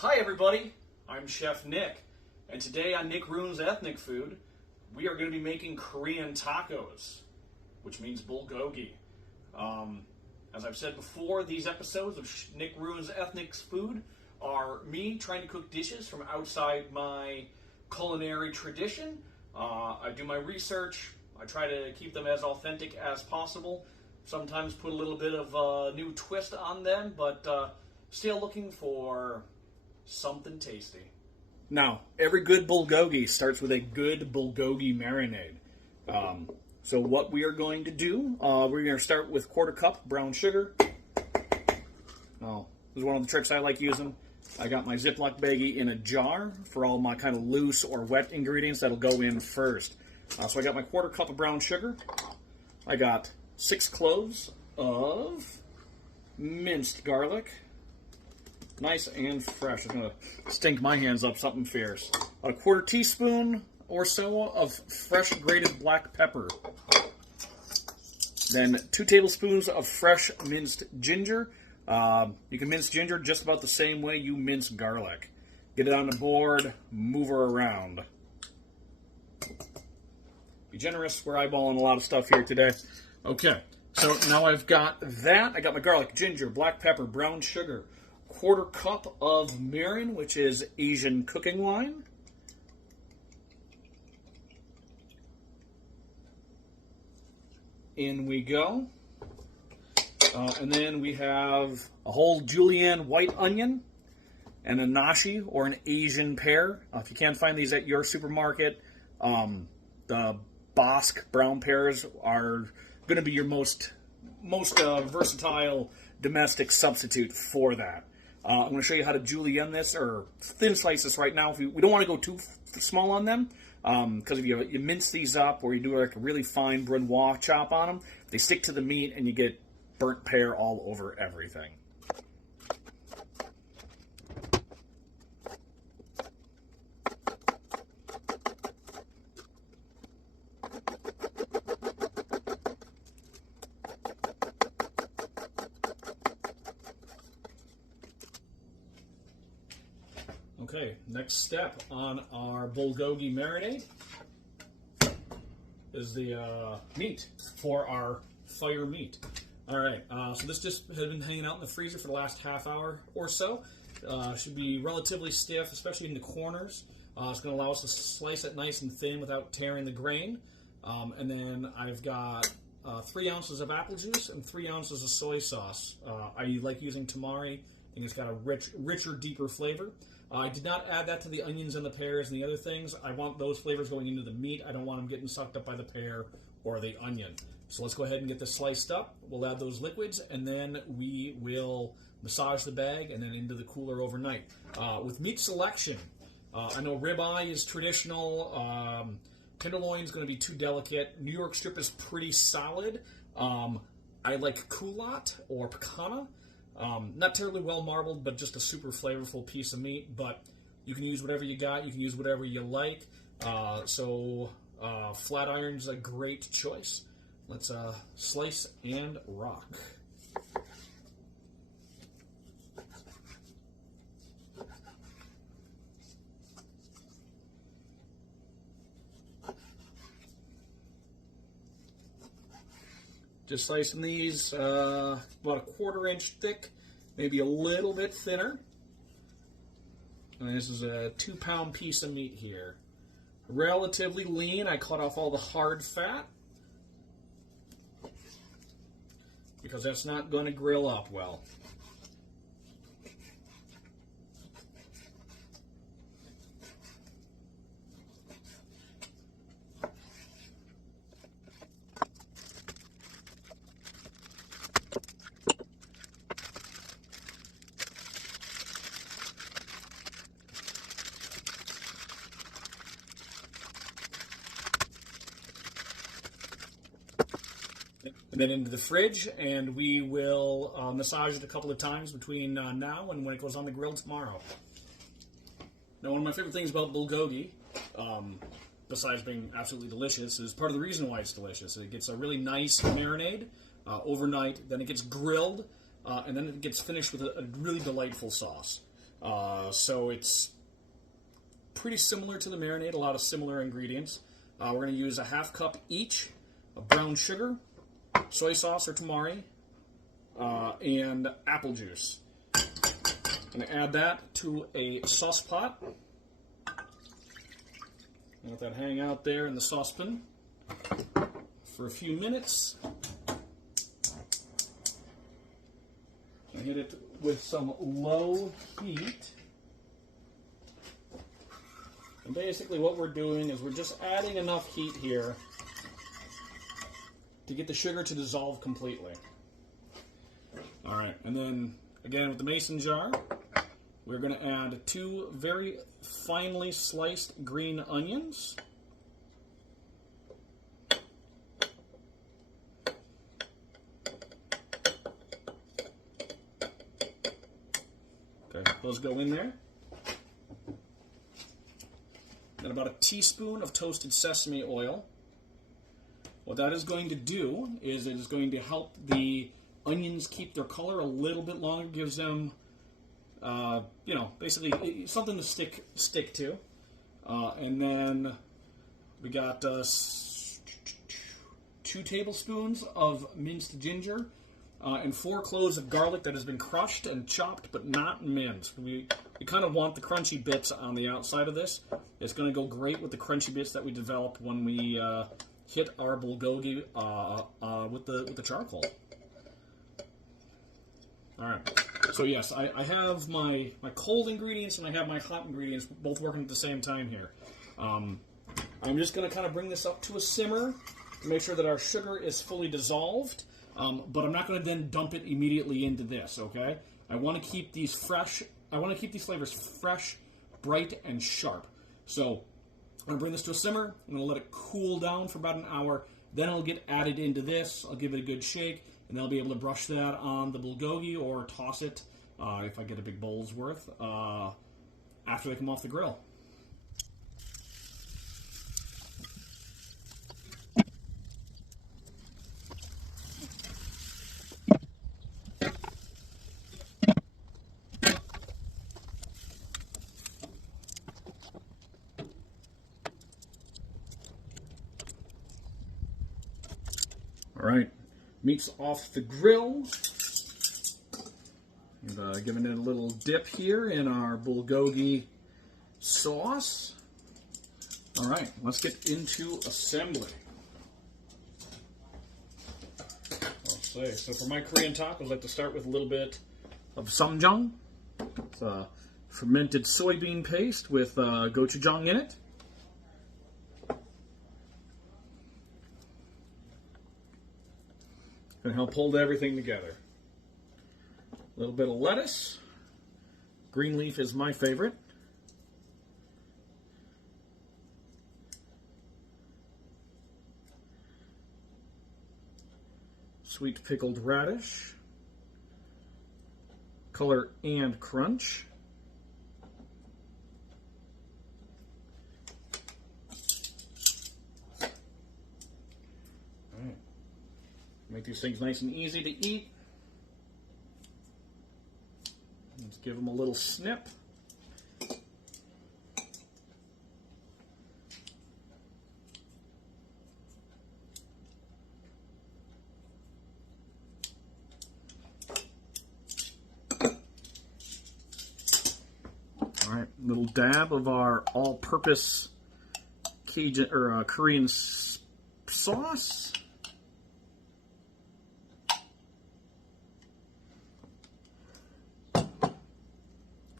Hi everybody, I'm Chef Nick, and today on Nick Ruins Ethnic Food, we are going to be making Korean tacos, which means bulgogi. As I've said before, these episodes of Nick Ruins Ethnic Food are me trying to cook dishes from outside my culinary tradition. I do my research, I try to keep them as authentic as possible, sometimes put a little bit of a new twist on them, but still looking for something tasty. Now, every good bulgogi starts with a good bulgogi marinade. So what we are going to do, we're going to start with 1/4 cup brown sugar. Oh, this is one of the tricks I like using. I got my Ziploc baggie in a jar for all my kind of loose or wet ingredients that'll go in first. So I got my 1/4 cup of brown sugar. I got 6 cloves of minced garlic. Nice and fresh. It's going to stink my hands up something fierce. A 1/4 teaspoon or so of fresh grated black pepper. Then 2 tablespoons of fresh minced ginger. You can mince ginger just about the same way you mince garlic. Get it on the board, move her around. Be generous, we're eyeballing a lot of stuff here today. Okay, so now I've got that. I got my garlic, ginger, black pepper, brown sugar. 1/4 cup of Mirin, which is Asian cooking wine. In we go. And then we have a whole julienne white onion and a nashi, or an Asian pear. If you can't find these at your supermarket, the Bosque brown pears are going to be your most versatile domestic substitute for that. I'm going to show you how to julienne this, or thin slice this right now. We don't want to go too small on them, because if you mince these up, or you do like a really fine brunoise chop on them, they stick to the meat and you get burnt pear all over everything. Okay, next step on our bulgogi marinade is the meat for our fire meat. All right, so this just has been hanging out in the freezer for the last half hour or so. Should be relatively stiff, especially in the corners. It's going to allow us to slice it nice and thin without tearing the grain. And then I've got 3 ounces of apple juice and 3 ounces of soy sauce. I like using tamari. I think it's got a richer, deeper flavor. I did not add that to the onions and the pears and the other things. I want those flavors going into the meat. I don't want them getting sucked up by the pear or the onion. So let's go ahead and get this sliced up. We'll add those liquids, and then we will massage the bag and then into the cooler overnight. With meat selection, I know ribeye is traditional. Tenderloin is going to be too delicate. New York strip is pretty solid. I like culotte or picana. Not terribly well marbled, but just a super flavorful piece of meat. But you can use whatever you got. You can use whatever you like. Flat iron's a great choice. Let's slice and rock. Just slicing these about a 1/4 inch thick, maybe a little bit thinner. And this is a 2-pound piece of meat here. Relatively lean. I cut off all the hard fat, because that's not going to grill up well. And then into the fridge, and we will massage it a couple of times between now and when it goes on the grill tomorrow. Now, one of my favorite things about bulgogi, besides being absolutely delicious, is part of the reason why it's delicious. It gets a really nice marinade overnight, then it gets grilled, and then it gets finished with a really delightful sauce. So it's pretty similar to the marinade, a lot of similar ingredients. We're going to use a half cup each of brown sugar, soy sauce or tamari, and apple juice. I'm going to add that to a sauce pot. Let that hang out there in the saucepan for a few minutes. I hit it with some low heat. And basically what we're doing is we're just adding enough heat here to get the sugar to dissolve completely. All right, and then again with the mason jar, we're going to add 2 very finely sliced green onions. Okay, those go in there. And about a teaspoon of toasted sesame oil. What that is going to do is it is going to help the onions keep their color a little bit longer, gives them, basically something to stick to. And then we got 2 tablespoons of minced ginger and 4 cloves of garlic that has been crushed and chopped but not minced. We kind of want the crunchy bits on the outside of this. It's going to go great with the crunchy bits that we develop when we hit our bulgogi with the charcoal. All right. So yes, I have my cold ingredients and I have my hot ingredients both working at the same time here. I'm just going to kind of bring this up to a simmer to make sure that our sugar is fully dissolved. But I'm not going to then dump it immediately into this. Okay. I want to keep these fresh. I want to keep these flavors fresh, bright, and sharp. So I'm going to bring this to a simmer. I'm going to let it cool down for about an hour. Then it'll get added into this. I'll give it a good shake, and then I'll be able to brush that on the bulgogi or toss it if I get a big bowl's worth after they come off the grill. All right, meat's off the grill. And giving it a little dip here in our bulgogi sauce. All right, let's get into assembly. So for my Korean tacos, I like to start with a little bit of Ssamjang. It's a fermented soybean paste with gochujang in it. Gonna help hold everything together. A little bit of lettuce. Green leaf is my favorite. Sweet pickled radish. Color and crunch. Make these things nice and easy to eat. Let's give them a little snip. All right, little dab of our all-purpose Cajun or Korean sauce.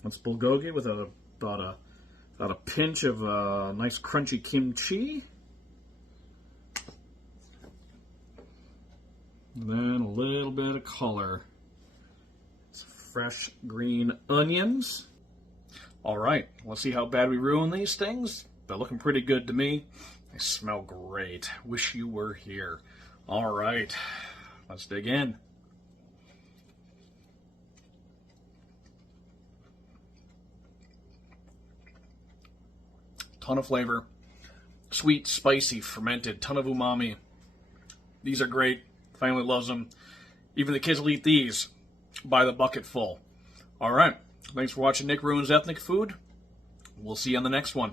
That's bulgogi with about a pinch of nice crunchy kimchi. And then a little bit of color. It's fresh green onions. All right, let's see how bad we ruin these things. They're looking pretty good to me. They smell great. Wish you were here. All right, let's dig in. Ton of flavor, sweet, spicy, fermented, ton of umami. These are great. Family loves them. Even the kids will eat these by the bucket full. All right, Thanks for watching Nick Ruins Ethnic Food. We'll see you on the next one.